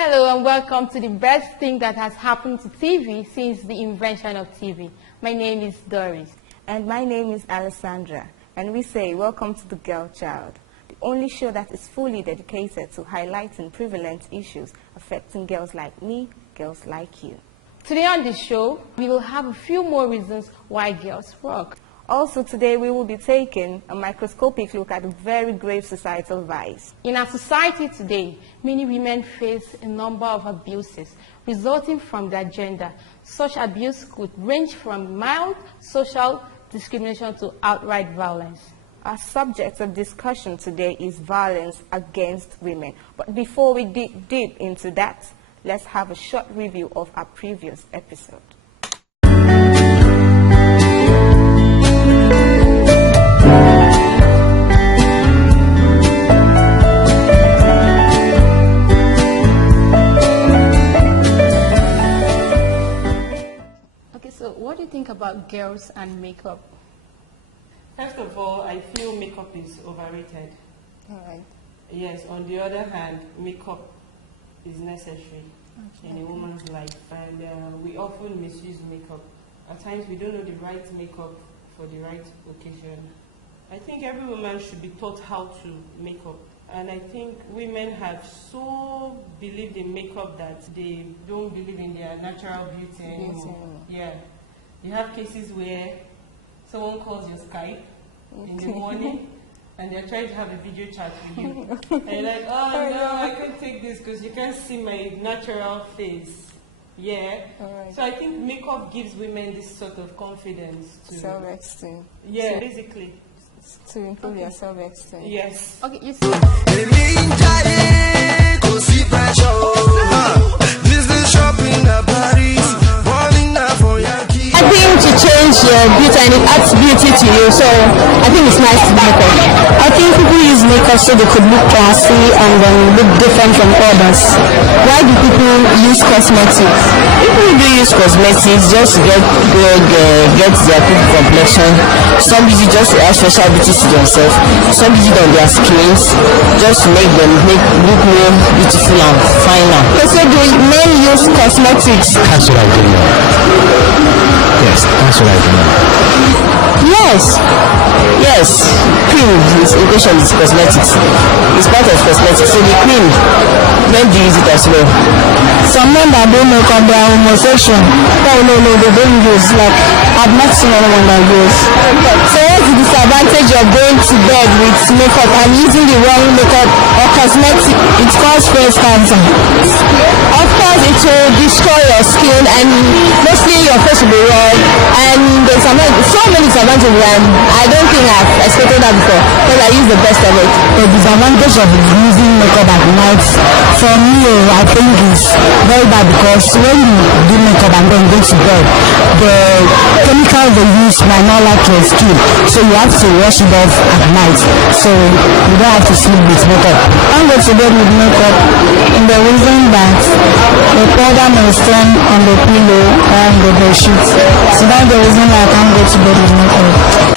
Hello and welcome to the best thing that has happened to TV since the invention of TV. My name is Doris. And my name is Alessandra. And we say welcome to The Girl Child, the only show that is fully dedicated to highlighting prevalent issues affecting girls like me, girls like you. Today on the show, we will have a few more reasons why girls rock. Also today we will be taking a microscopic look at a very grave societal vice. In our society today, many women face a number of abuses resulting from their gender. Such abuse could range from mild social discrimination to outright violence. Our subject of discussion today is violence against women. But before we dig deep into that, let's have a short review of our previous episode. So what do you think about girls and makeup? First of all, I feel makeup is overrated. All right. Yes, on the other hand, makeup is necessary in a woman's life, and we often misuse makeup. At times we don't know the right makeup for the right occasion. I think every woman should be taught how to make up. And I think women have so believed in makeup that they don't believe in their natural beauty anymore. Yeah. You have cases where someone calls your Skype in the morning and they're trying to have a video chat with you. And you're like, oh no, I can't take this because you can't see my natural face. Yeah. Right. So I think makeup gives women this sort of confidence to Self-esteem. Yeah, so basically. To improve your self-esteem. Yes. Okay, you see. I think to change your beauty and it adds beauty to you, so I think it's nice to make up. I think people use makeup so they could look classy and look different from others. Why do people use cosmetics? People do use cosmetics just to get good, get their good complexion. Some use it just to add special beauty to themselves. Some use it on their skins just to make them look more beautiful and finer. So do men use cosmetics? That's what I do know. Yes, that's what I do know. Yes. Cream is inclusion is cosmetics. It's part of cosmetics. So the cream, men do use it as well. Some men that don't make up, they are homosexual. No, they don't use. Like, I've not seen anyone that use. So what's the disadvantage of going to bed with makeup and using the wrong makeup or cosmetic? It causes breast cancer. Of course, it will destroy your skin and mostly your face will be red. And there's so many disadvantages, and I don't think I've expected that before, because I use the best of it. The disadvantage of using makeup at night, for me, I think is very bad, because when you do makeup and then go to bed, the chemicals they use might not like your skin, so you have to wash it off at night, so you don't have to sleep with makeup. I go to bed with makeup in the reason that the powder may stain on the pillow and the bedsheet, so that's the reason why I can't go to bed with makeup.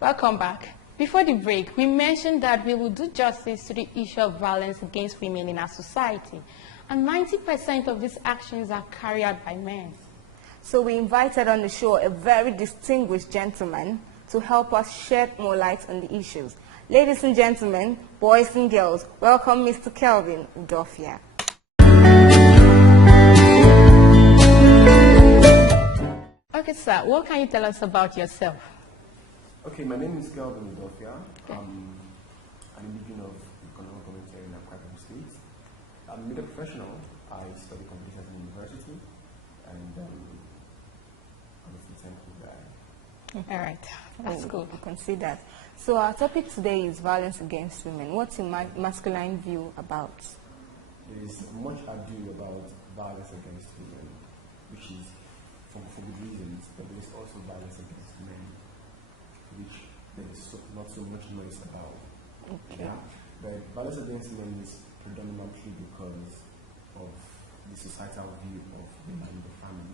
Welcome back. Before the break, we mentioned that we will do justice to the issue of violence against women in our society. And 90% of these actions are carried out by men. So we invited on the show a very distinguished gentleman to help us shed more light on the issues. Ladies and gentlemen, boys and girls, welcome Mr. Kelvin Udofia. Okay, sir, what can you tell us about yourself? Okay, my name is Kelvin Udofia. I'm an individual of the economic community in Akwa Ibom State. I'm a media professional. I study computer science in university, and I'm a full-time guy. All right, that's good. We can see that. So our topic today is violence against women. What's your masculine view about? There is much ado about violence against women, which is for good reasons, but there is also violence against men, which there is not so much noise about. Okay. Yeah? But violence against men is predominantly because of the the societal view of the man in the family.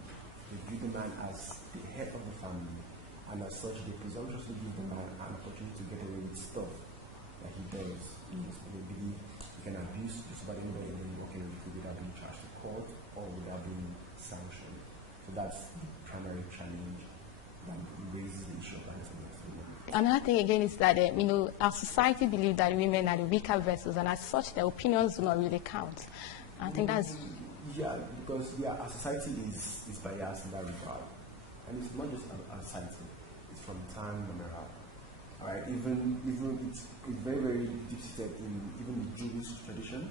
They view the man as the head of the family, and as such, they presumptuously give the man an opportunity to get away with stuff that he does. They believe he can abuse just about anybody and then walk away with it without being charged to court or without being sanctioned. So that's the primary challenge that raises the issue of violence against women. Another thing again is that, our society believes that women are the weaker vessels, and as such, their opinions do not really count. I think that's... Yeah, because our society is biased in that regard. And it's not just our society, it's from time memorial. Alright, even it's very, very deep-seated in even the Jewish tradition.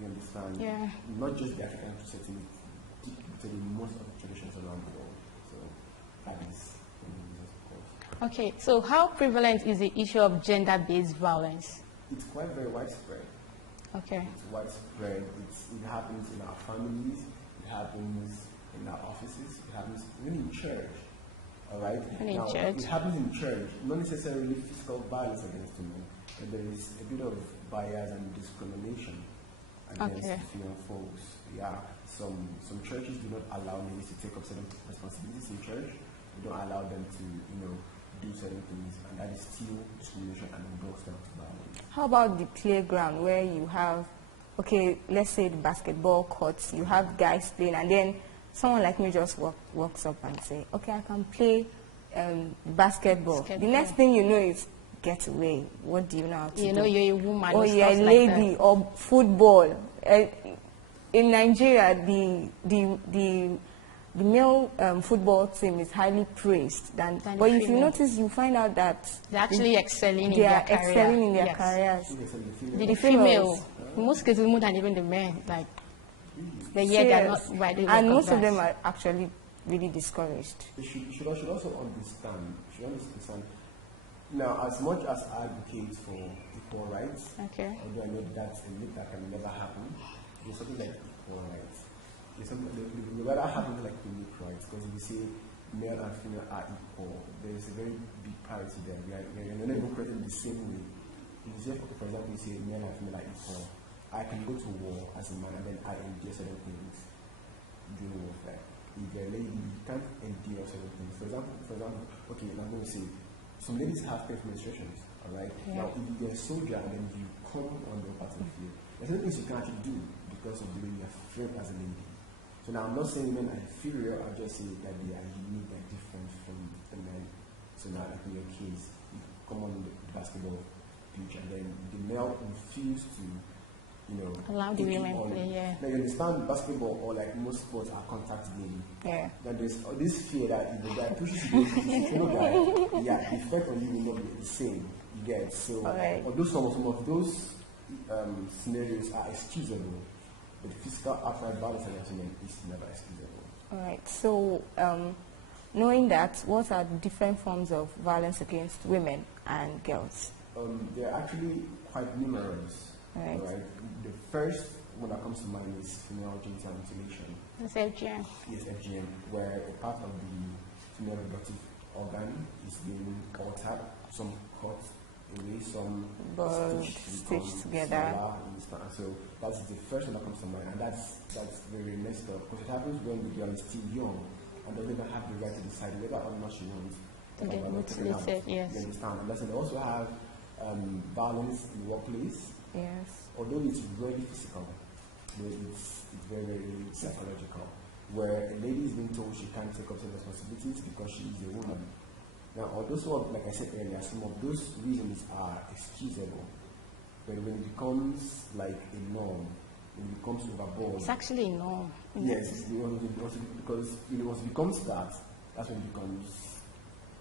You understand? Yeah. Not just the African setting, it's deep-seated in most of the traditions around the world. So that is one of the reasons, of course. Okay, so how prevalent is the issue of gender-based violence? It's quite very widespread. Okay. It's widespread. It happens in our families. It happens in our offices. It happens even in church. All right. Even in Now, church. it happens in church. Not necessarily physical violence against women, but there is a bit of bias and discrimination against female folks. Yeah. Some churches do not allow ladies to take up certain responsibilities in church. They don't allow them to do certain things, and that is still discrimination and boils down to violence. How about the playground where you have, okay, let's say the basketball courts, you have guys playing, and then someone like me just walks up and say, okay, I can play basketball. The next thing you know is get away. What do you know how to do? You know, you're a woman. Or you're a lady, like or football. In Nigeria, the male football team is highly praised. But if you notice, you find out that they're actually excelling in their careers. The female, in most cases, more than even the men, like they're not widely recognized. And most of them are actually really discouraged. You should also understand. Now, as much as I advocate for equal rights, although I know that's a myth that can never happen, there's something like equal rights. We rather have like unique rights, because we say male and female are equal. There is a very big parity there. We are not even created the same way. For example, you say male and female are equal. I can go to war as a man and then I endure certain things during warfare. If you're a lady, you can't endure certain things. For example, okay, I'm going to say some ladies have painful menstruations. All right. Yeah. Now, if you're a soldier and then you come on the battlefield, there's certain things you can't actually do because of the way you're framed as a lady. So now I'm not saying women are inferior, I'll just say that they are unique, they're different from the men. So now like in your case, you come on the basketball pitch and then the male refuse to, allow the women play, yeah. Now you understand basketball or like most sports are contact game. Yeah. Then there's this fear that if the guy pushes you, the effect on you will not be the same. You get so although some of those scenarios are excusable. But physical outside violence against women is never excusable. All right. So, knowing that, what are the different forms of violence against women and girls? They're actually quite numerous. All right. The first one that comes to mind is female genital mutilation. It's FGM. Yes, FGM, where a part of the female reproductive organ is being altered, some cut away, some stitched together. So that's the first one that comes to mind, and that's very messed up, because it happens when the girl is still young and doesn't even have the right to decide whether or not she wants to get mutilated. Yes. You understand? And they also have violence in the workplace. Yes. Although it's very physical, but it's very, very psychological, where a lady is being told she can't take up some responsibilities because she is a woman. Now, although like I said earlier, some of those reasons are excusable, but when it becomes like a norm, when it becomes overboard. It's actually a norm. Yes, because once it becomes that, that's when it becomes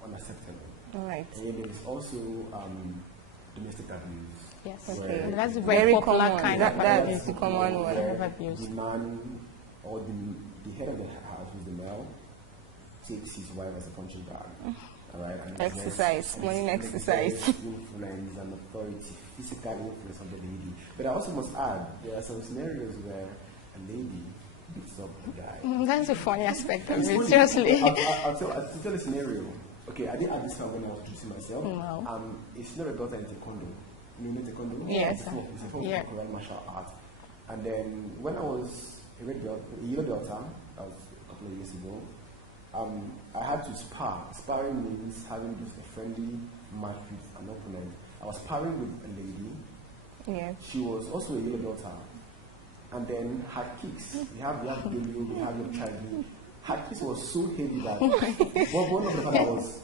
unacceptable. All right. And then there's also domestic abuse. Yes, okay. That's a very popular kind of that is the common one of abuse. The man or the head of the house, who's the male, takes his wife as a punching bag. All right, and exercise, morning exercise. Influence and authority, physical influence on the lady. But I also must add, there are some scenarios where a lady beats up the guy. That's a funny aspect of it, seriously. I'll tell a scenario. Okay, I didn't have this time when I was introducing myself. No. It's not a daughter in taekwondo. You know taekwondo? Yes. It's a form of martial art. And then when I was Yellow Delta, that was a couple of years ago. I had to spar. Sparring means having just a friendly match with an opponent. I was sparring with a lady. Yes. She was also a Yellow Delta. And then her kicks, we have Delio, we have your Chadi. Her kicks was so heavy that one of the fact was,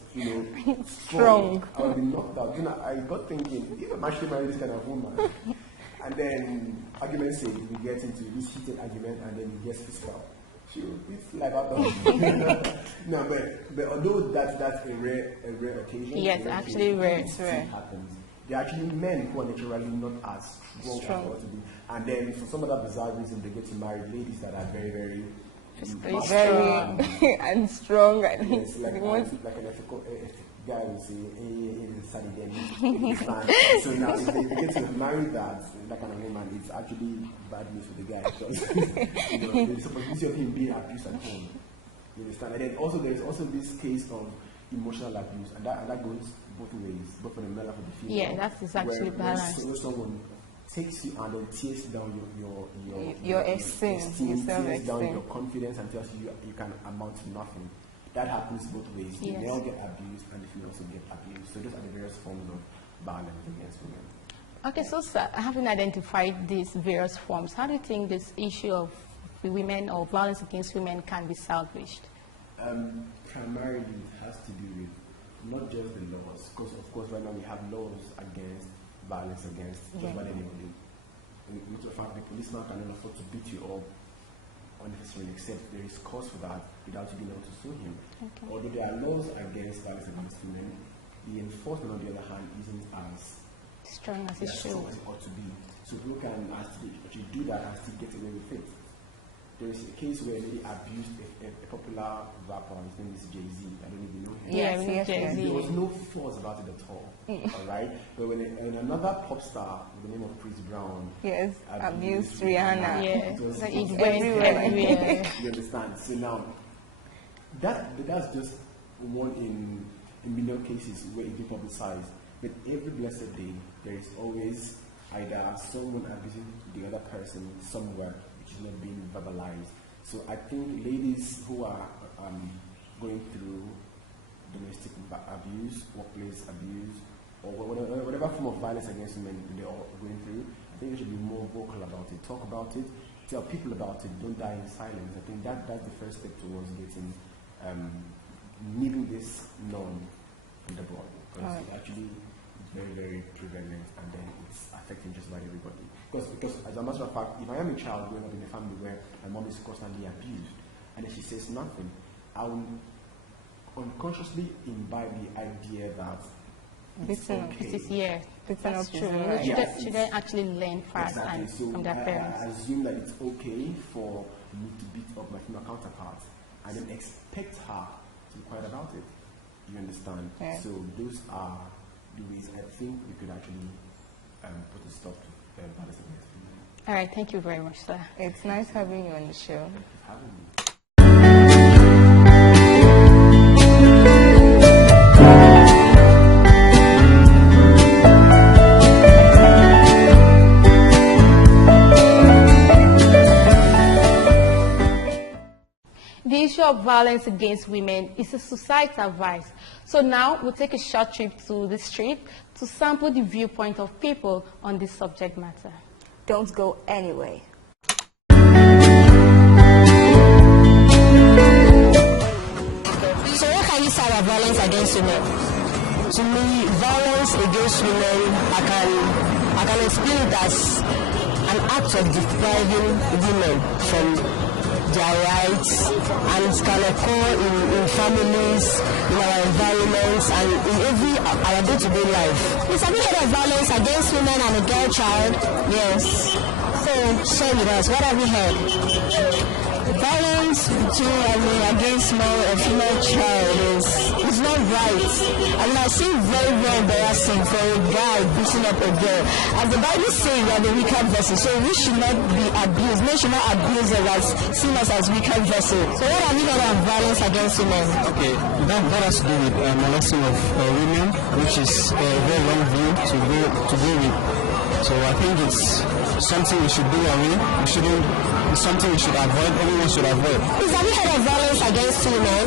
strong. I was being knocked out. I got thinking, if I'm actually married this kind of woman, and then argument sake, we get into this heated argument, and then we get physical. It's like no, but although that's a rare occasion. Yes, actually rare. It's rare. Happens. There are actually men who are naturally not as strong as they ought to be, and then for some other bizarre reason they get to marry ladies that are very, very very and strong. And yes, like an ethical guy would say, it's Saturday. So now if they get to marry that kind of woman, it's actually bad news for the guy because there's a possibility of him being abused at home. You understand? And then also there is also this case of emotional abuse, and that goes both ways, both for the male and for the female. Yeah, that is actually balanced. When someone takes you and then tears down your esteem, tears down your confidence and tells you you can amount to nothing. That happens both ways. The male get abused and the female also get abused. So those are the various forms of violence against women. Okay, so sir, having identified these various forms, how do you think this issue of women or violence against women can be salvaged? Primarily, it has to do with not just the laws, because of course right now we have laws against violence against just about anybody. In fact, the policeman cannot afford to beat you up unnecessarily, except there is cause for that without you being able to sue him. Okay. Although there are laws against violence against women, the enforcement on the other hand isn't as strong as it should. As it ought to be. So people can actually do that and still get away with it. There is a case where a lady abused a popular rapper. His name is Jay-Z. I don't even know him. Yes, Jay-Z. There was no force about it at all. All right? But when another pop star with the name of Chris Brown abused Rihanna. Yes, it went everywhere. You understand? So now, that's just one in a million cases where it be publicized. But every blessed day, there is always either someone abusing the other person somewhere, which is not being verbalized. So I think ladies who are going through domestic abuse, workplace abuse, or whatever form of violence against women they're all going through, I think they should be more vocal about it, talk about it, tell people about it, don't die in silence. I think that's the first step towards getting, nipping this norm in the bud, because it actually is very, very prevalent, and then it's affecting just about everybody. Because as a matter of fact, if I am a child growing up in a family where my mom is constantly abused, and then she says nothing, I will unconsciously imbibe the idea that it's okay. That's true. Children actually learn fast and from their parents. I assume that it's okay for me to beat up my female counterpart, and then expect her to be quiet about it. You understand? Yeah. So those are the ways I think we could actually put a stop to violence against women. All right, thank you very much, sir. It's nice having you on the show. Thank you for having me. The issue of violence against women is a societal vice. So now we'll take a short trip to the street to sample the viewpoint of people on this subject matter. Don't go anywhere. So what can you say about violence against women? To me, violence against women, I can explain it as an act of depriving women from their rights, and it can occur in families, in our environments, and in our day-to-day life. Have you heard of violence against women and a girl child? Yes. So share with us, what have you heard? Violence against a female child is not right. I think very, very embarrassing for a guy beating up a girl. As the Bible says, we are the weaker vessel, so we should not be abused. Men should not abuse us, seen us as weaker vessel. So what have you heard of violence against women? Okay, that has to do with molesting of women, which is a very wrong view to go with. So I think it's something we should do away. We shouldn't. It's something we should avoid. Everyone should avoid. Please, have you heard of violence against women?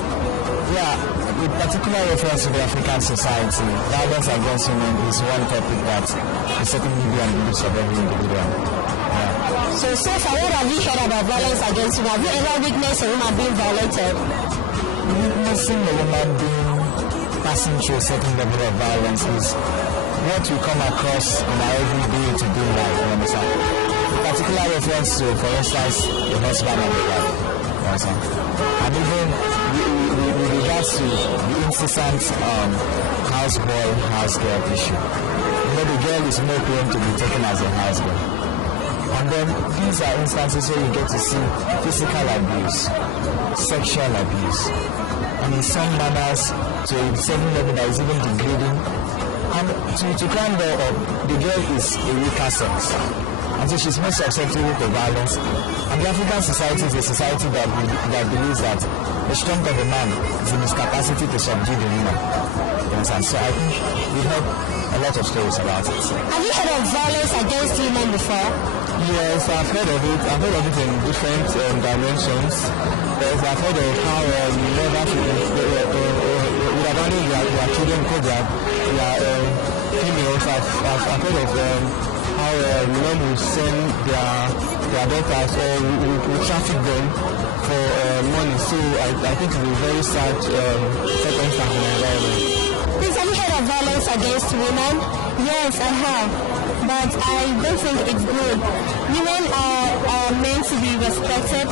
Yeah, with particular reference to the African society, violence against women is one topic that is certainly be on the list of every individual. So far, what have you heard about violence against women? Have you ever witnessed a woman being violated? Witnessing a woman being passing through a certain level of violence is what we come across in our everyday to-do life, you understand? In particular reference to, for instance, the husband and the wife, you understand? And even with regards to the incessant houseboy, housegirl issue. You know, the girl is more prone to be taken as a housegirl. And then these are instances where you get to see physical abuse, sexual abuse, and in some manners to a certain level that is even degrading. And to climb the girl is a weaker sex, and so she's more susceptible to violence. And the African society is a society that believes that the strength of a man is in his capacity to subdue the woman. And so I think we have a lot of stories about it. Have you heard of violence against women before? Yes, I've heard of it. I've heard of it in different dimensions. I've heard of how never would abandon their children because they are females. I've heard of how men will send their daughters or will traffic them for money. So I think it's a very sad circumstance in the environment. Please, have you heard of violence against women? Yes, I have. But I don't think it's good. Women are meant to be respected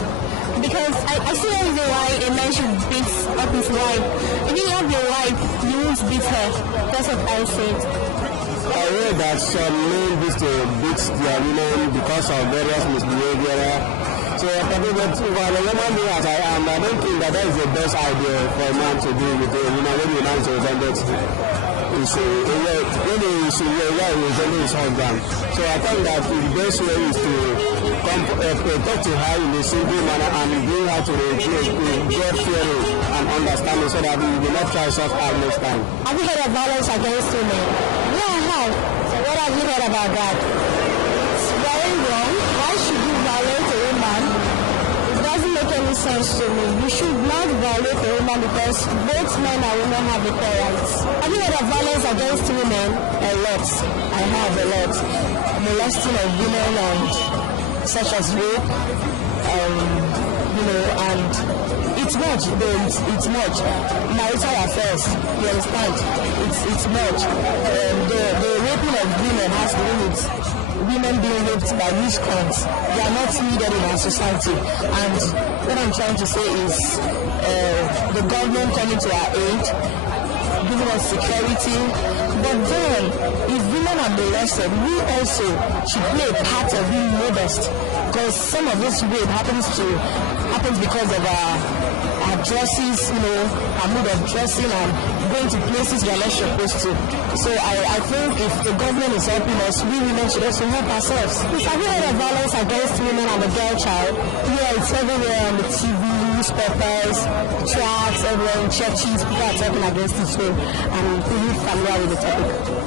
because I see no reason why a man should beat up his wife. If you love your wife, you won't beat her. That's what I said. I read that some men used to beat their women because of various misbehavior. So talking about when a woman being as I am, I don't think that is the best idea for a man to do with a woman when the man is offended. When he should resemble his husband. So I think that the best way is to talk to her in a simple manner and bring her to the God fearing and understanding so that we will not try soft hard next time. Have you heard of violence against women? Yeah, I have. So what have you heard about that? It's very wrong. Why should you violate a woman? It doesn't make any sense to me. You should not violate a woman because both men and women have equal rights. Have you heard of violence against women? A lot. I have a lot. Molesting of women and such as rape, and it's much. It's much. Marital affairs, you understand? It's much. The raping of women has to do with women being raped by miscreants. They are not needed in our society. And what I'm trying to say is the government coming to our aid, giving us security. But then, if women are molested, we also should play a part of being modest. Because some of this rape happens because of our dresses, our mood of dressing and going to places we are not supposed to. So I think if the government is helping us, we women should also help ourselves. Have you heard of violence against women and the girl child? Yeah, it's everywhere on the TV, newspapers, tracts, everywhere in churches. People are talking against this way. I'm pretty familiar with the topic.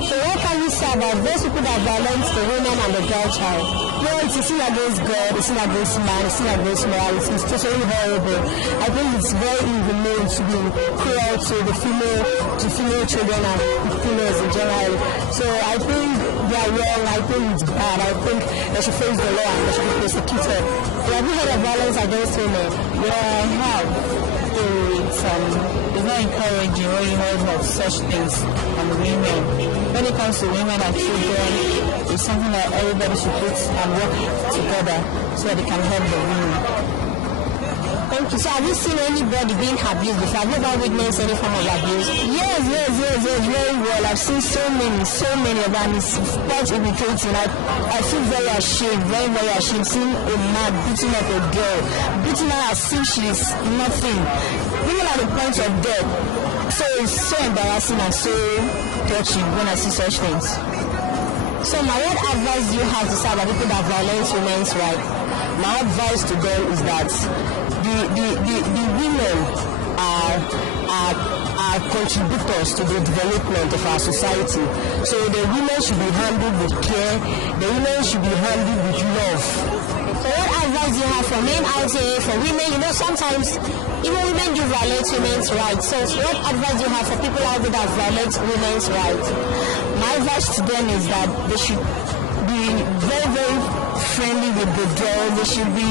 So what can you say about those people that violate the women and the girl child? No, it's a sin against God, it's a sin against man, it's a sin against morality. It's totally horrible. I think it's very inhumane to be cruel to the female children and the females in general. So I think they are wrong, I think it's bad. I think they should face the law and they should be prosecuted. So have you heard of violence against women? Yeah, I have. It's not encouraging when you heard of such things on women. When it comes to women and children, it's something that everybody should put and work together so that they can help the women. Thank you. So have you seen anybody being abused before? Have you ever witnessed any form of abuse? Yes, very well. I've seen so many of them. It's quite irritating. I feel very ashamed, very ashamed seeing a man beating up a girl, beating her as if she is nothing, even at the point of death. So it's so embarrassing and so touching when I see such things. So now what advice do you have to say about people that violate women's rights? My advice to them is that the women are contributors to the development of our society. So the women should be handled with care, the women should be handled with love. So what advice do you have for men out here, for women? You know, sometimes even women do violate women's rights. So what advice do you have for people out there that violate women's rights? My advice to them is that they should be very, very friendly with the girl. They should be,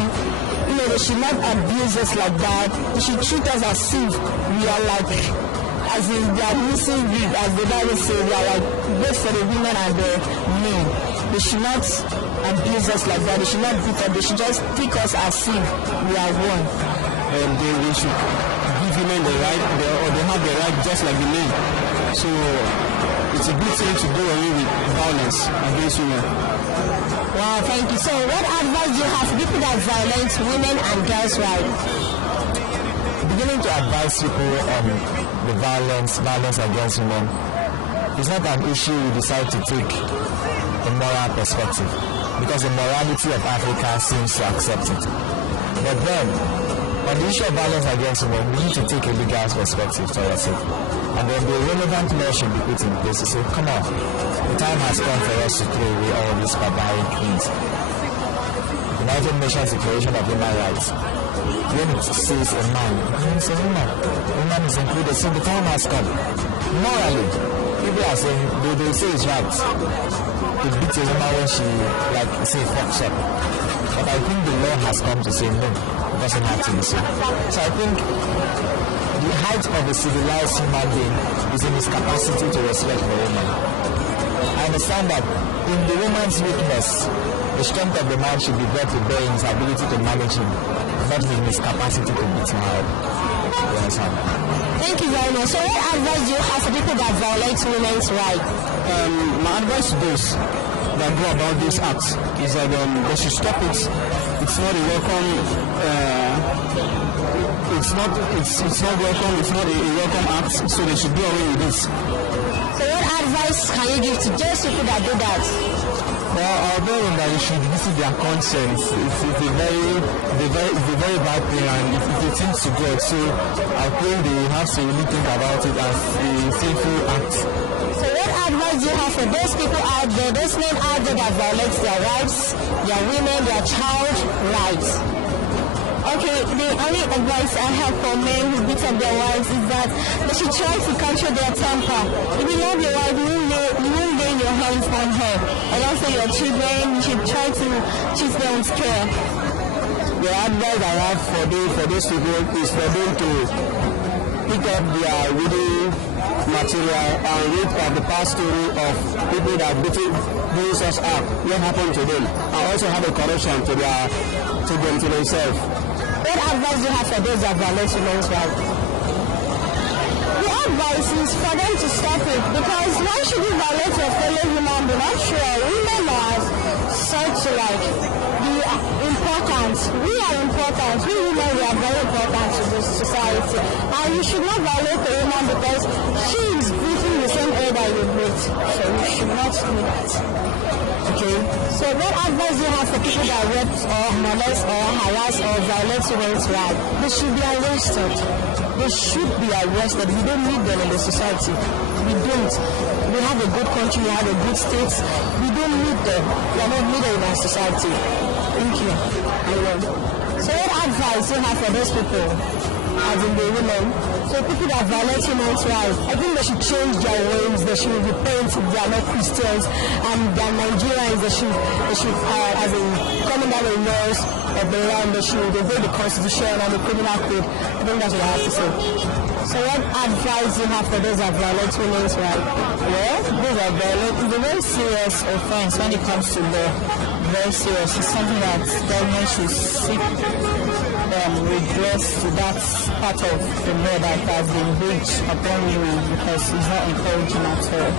you know, they should not abuse us like that. They should treat us as if we are like, as if they are missing rib, as the Bible says, we are like both for the women and the men. They should not abuse us like that. They should not beat us. They should just treat us as if we are one. And they should give women the right, or they have the right just like the men. So it's a good thing to do away with violence against women. Wow, thank you. So what advice do you have for people that violate women and girls' rights? Beginning to advise people on the violence against women is not an issue we decide to take a moral perspective, because the morality of Africa seems to accept it. But then, on the issue of violence against women, we need to take a legal perspective towards it. And then the relevant law should be put in place to say, come on, the time has come for us to throw away all these barbaric things. United Nations Declaration of Human Rights, when it says a man, it means a woman is included, so the time has come. Morally, people are saying, they say it's right to beat a woman when she, like, say, fucks up. But I think the law has come to say no, it doesn't have to be so. So I think the height of a civilized human being is in his capacity to respect the woman. I understand that in the woman's weakness, the strength of the man should be brought to bear in his ability to manage him, not in his capacity to beat him up. Thank you very much. So what advice do you have for people that violate women's rights? My advice to those that go about this act is that they should stop it. It's not a welcome. It's not welcome. It's not a welcome act. So they should do away with this. So what advice can you give to those people that do that? Well, I'll tell them that they should visit their conscience. It's a very bad thing, and it's a thing to God. So I think they have to really think about it as a sinful act. So what advice do you have for those people out there, those men out there that violate their rights, their women, their child rights? Okay, the only advice I have for men who beat up their wives is that they should try to control their temper. If you love your wife, you won't lay your hands on her. And also your children, you should try to treat them with care. The advice I have for those people is for them to pick up their reading material and read of the past story of people that do such act, what happened to them, and also have a correction to themselves. What advice do you have for those that violate women's rights? The advice is for them to stop it, because why should you violate your fellow human being? I'm sure women are such like the important. We are important. We women, we are very important to this society. And you should not violate a woman because she is breathing the same air that you breathe. So you should not do that. Okay. So what advice do you have for people that rape or molest or harass or violate women's rights? They should be arrested. They should be arrested. We don't need them in the society. We don't. We have a good country, we have a good state. We don't need them. We are not needed in our society. Thank you. So what advice do you have for those people, as in the women? So people that violate women's rights, I think they should change their ways. They should repent if they are not Christians, and they are Nigerians. They should as in coming down the laws of the land. They should obey the Constitution and the criminal code. I think that's what I have to say. So what advice do you have for those that violate women's rights? Well, those are violent. It's a very serious offense when it comes to law. Very serious. It's something that government should seek redress to that part of the law that has been breached upon women, because it's not encouraging at all.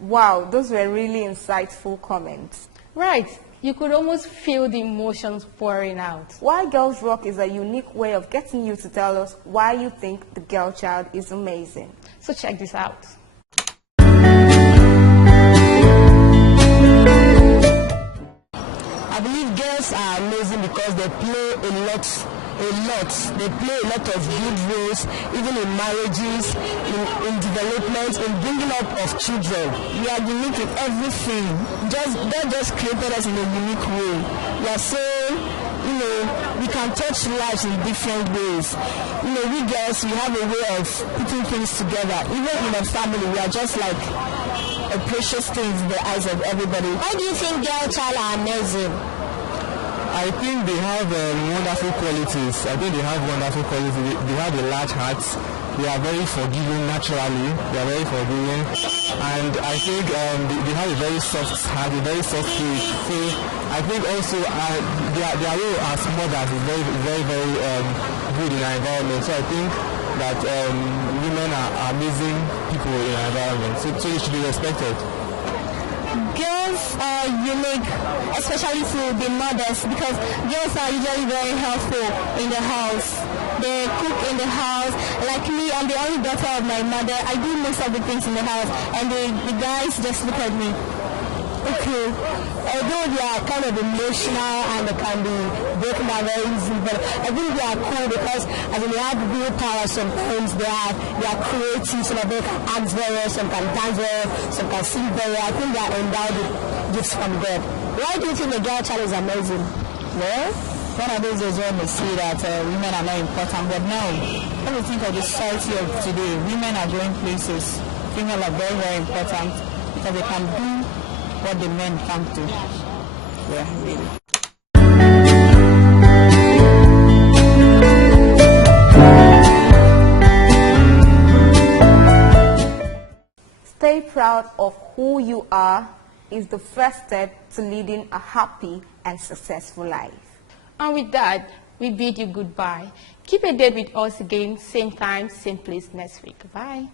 Wow, those were really insightful comments. Right. You could almost feel the emotions pouring out. Why Girls Rock is a unique way of getting you to tell us why you think the girl child is amazing. So check this out. because they play a lot. They play a lot of good roles, even in marriages, in development, in bringing up of children. We are unique in everything. God just created us in a unique way. We are so, we can touch lives in different ways. We girls, we have a way of putting things together. Even in a family, we are just like a precious thing in the eyes of everybody. Why do you think girl child are amazing? I think they have wonderful qualities. I think they have wonderful qualities. They have a large heart. They are very forgiving naturally. They are very forgiving. And I think they have a very soft heart, a very soft spirit. So I think also their role as mothers is very, very, very good in our environment. So I think that women are amazing people in our environment. So they should be respected. Girls are unique, especially to the mothers, because girls are usually very helpful in the house. They cook in the house. Like me, I'm the only daughter of my mother. I do most of the things in the house, and the guys just look at me. Okay, although they are kind of emotional and they can be broken down very easily, but I think they are cool because they have willpower sometimes. They are creative, some of them can act very well, some can dance very well, some can sing very well. I think they are endowed with gifts from God. Why do you think the girl child is amazing? Well, one of those days when we see that women are not important, but now, when we think of the society of today, women are going places. Females are very, very important because they can do what the men can't do. Yeah, really. Stay proud of who you are is the first step to leading a happy and successful life. And with that, we bid you goodbye. Keep a date with us again, same time, same place next week. Bye.